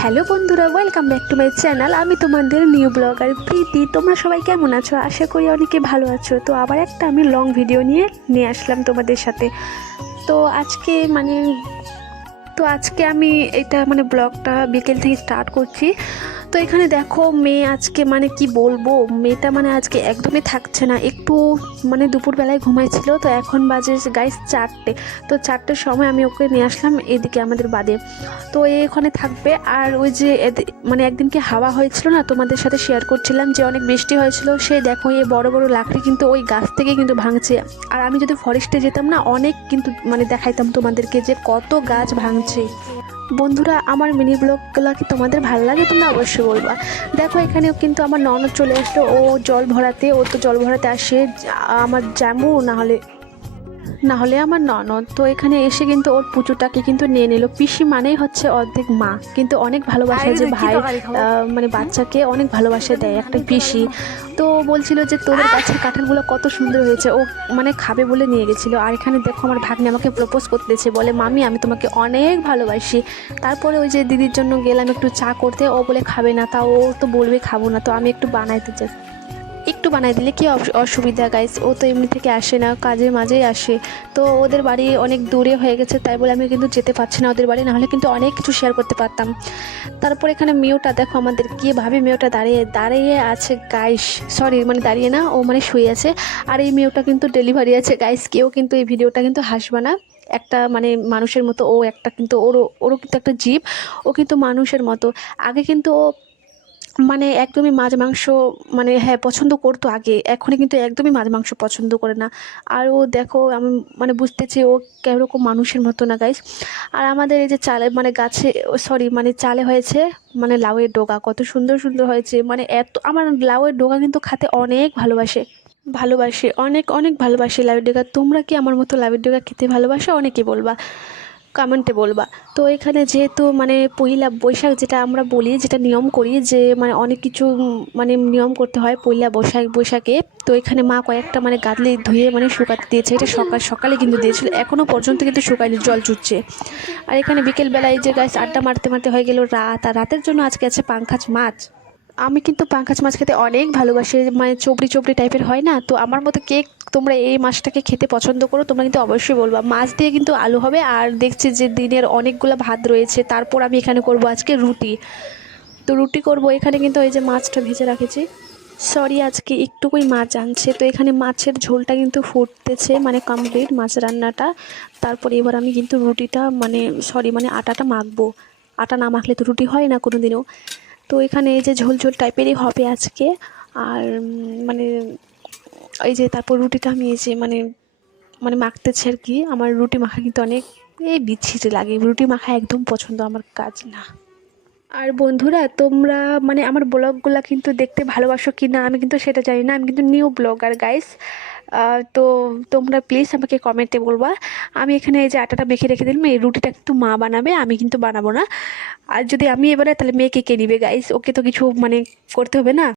Hello বন্ধুরা, welcome back to my channel. আমি তোমাদের নিউ ব্লগার প্রীতি। তোমরা সবাই কেমন আছো? আশা করি অনেকে ভালো আছো। তো আবার একটা আমি লং ভিডিও নিয়ে আসলাম তোমাদের সাথে। তো আজকে মানে আজকে আমি এটা ব্লগটা বিকেল থেকে স্টার্ট করছি। তো এখানে দেখো মেয়ে আজকে কি বলবো, মেয়েটা আজকে একদমই থাকছে না। একটু দুপুরবেলায় ঘুমাইছিল, তো এখন বাজে গাইস 4টে। তো 4টের সময় আমি ওকে নিয়ে আসলাম এদিকে আমাদের বাদে। তো এখানে থাকবে। আর ওই যে একদিনকে হাওয়া হয়েছিল না, তোমাদের সাথে শেয়ার করছিলাম যে অনেক বৃষ্টি হয়েছিল। সে দেখো এই বড় বড় লাকড়ি কিন্তু ওই গাছ থেকে কিন্তু ভাঙছে। আর আমি যদি ফরেস্টে যেতাম না, অনেক কিন্তু দেখাইতাম তোমাদেরকে যে কত গাছ ভাঙছে। বন্ধুরা, আমার মিনি ব্লগগুলো কি তোমাদের ভালো লাগে? তোমরা অবশ্যই বলবা। দেখো এখানেও কিন্তু আমার ননদ চলে আসলো। ও জল ভরাতে, ও তো জল ভরাতে আসে আমার জামু না হলে আমার ননদ। তো এখানে এসে কিন্তু ওর পুচুটাকে কিন্তু নিয়ে নিল। পিসি মানেই হচ্ছে অর্ধেক মা, কিন্তু অনেক ভালোবাসে যে ভাই বাচ্চাকে অনেক ভালোবাসে দেয় একটা পিসি। তো বলছিল যে তোদের গাছের কাঁঠালগুলো কত সুন্দর হয়েছে, ও খাবে বলে নিয়ে গেছিলো। আর এখানে দেখো আমার ভাগ্নে আমাকে প্রপোজ করতেছে, বলে মামি আমি তোমাকে অনেক ভালোবাসি। তারপরে ওই যে দিদির জন্য গেলাম একটু চা করতে, ও বলে খাবে না, তা ও তো বলবে খাবো না। তো আমি একটু বানাইতে চাই, একটু বানাই দিলে কি অসুবিধা গাইস। ও তো এমনি থেকে আসে না, কাজের মাঝেই আসে। তো ওদের বাড়ি অনেক দূরে হয়ে গেছে, তাই বলে আমি কিন্তু যেতে পারছি না ওদের বাড়ি, নাহলে কিন্তু অনেক কিছু শেয়ার করতে পারতাম। তারপর এখানে মেয়েটা দেখো আমাদের কীভাবে মেয়েটা দাঁড়িয়ে আছে গাইস। সরি, দাঁড়িয়ে না, ও শুয়ে আছে। আর এই মেয়েটা কিন্তু ডেলিভারি আছে গাইস। কেউ কিন্তু এই ভিডিওটা কিন্তু হাসবে না। একটা মানুষের মতো ও, একটা কিন্তু ওরও কিন্তু একটা জীব। ও কিন্তু মানুষের মতো। আগে কিন্তু ও একদমই মাছ মাংস হ্যাঁ পছন্দ করতো আগে, এখনই কিন্তু একদমই মাছ মাংস পছন্দ করে না। আর ও দেখো আমি বুঝতেছি ও কেরকম মানুষের মতো না গাইস। আর আমাদের এই যে চালে গাছে, সরি চালে হয়েছে লাউয়ের ডগা, কত সুন্দর সুন্দর হয়েছে। এত আমার লাউয়ের ডগা কিন্তু খেতে অনেক ভালোবাসে, অনেক অনেক ভালোবাসে লাউয়ের ডগা। তোমরা কি আমার মতো লাউয়ের ডগা খেতে ভালোবাসো? অনেকে বলবা, কমেন্টে বলবা। তো এখানে যেহেতু পয়লা বৈশাখ যেটা আমরা বলি, যেটা নিয়ম করি, যে অনেক কিছু নিয়ম করতে হয় পয়লা বৈশাখে। তো এখানে মা কয়েকটা গাদলি ধুয়ে শুকাতে দিয়েছে। এটা সকালে কিন্তু দিয়েছিল, এখনও পর্যন্ত কিন্তু শুকায়নি, জল চুচ্ছে। আর এখানে বিকেলবেলায় যে গাছ আড্ডা মারতে মারতে হয়ে গেল রাত। আর রাতের জন্য আজকে আছে পাঙ্খাস মাছ। আমি কিন্তু পাঙ্খাস মাছ খেতে অনেক ভালোবাসি, চবড়ি চবড়ি টাইপের হয় না। তো আমার মতো কেক তোমরা এই মাছটাকে খেতে পছন্দ করো, তোমরা কিন্তু অবশ্যই বলবা। মাছ দিয়ে কিন্তু আলু হবে। আর দেখছি যে দিনের অনেকগুলো ভাত রয়েছে, তারপর আমি এখানে করব আজকে রুটি। তো রুটি করব। এখানে কিন্তু এই যে মাছটা ভেজে রাখেছি। সরি, আজকে একটুকুই মাছ আনছে। তো এখানে মাছের ঝোলটা কিন্তু ফুটতেছে, কমপ্লিট মাছ রান্নাটা। তারপরে এবার আমি কিন্তু রুটিটা সরি আটাটা মাখবো। আটা না মাখলে তো রুটি হয় না কোনো দিনও। তো এখানে এই যে ঝোল ঝোল টাইপেরই হবে আজকে। আর এই যে তারপর রুটিটা আমি এই যে মাখতেছি আর কি। আমার রুটি মাখা কিন্তু অনেক বিচ্ছিরি লাগে, রুটি মাখা একদম পছন্দ আমার কাজ না। আর বন্ধুরা, তোমরা আমার ব্লগগুলো কিন্তু দেখতে ভালোবাসো কি না আমি কিন্তু সেটা জানি না। আমি কিন্তু নিউ ব্লগার গাইস। তো তোমরা প্লিজ আমাকে কমেন্টে বলবা। আমি এখানে এই যে আটাটা মেখে রেখে দিলাম, এই রুটিটা কিন্তু মা বানাবে, আমি কিন্তু বানাবো না। আর যদি আমি এবারে, তাহলে মেয়েকে কে নিবে গাইস? ওকে তো কিছু করতে হবে না।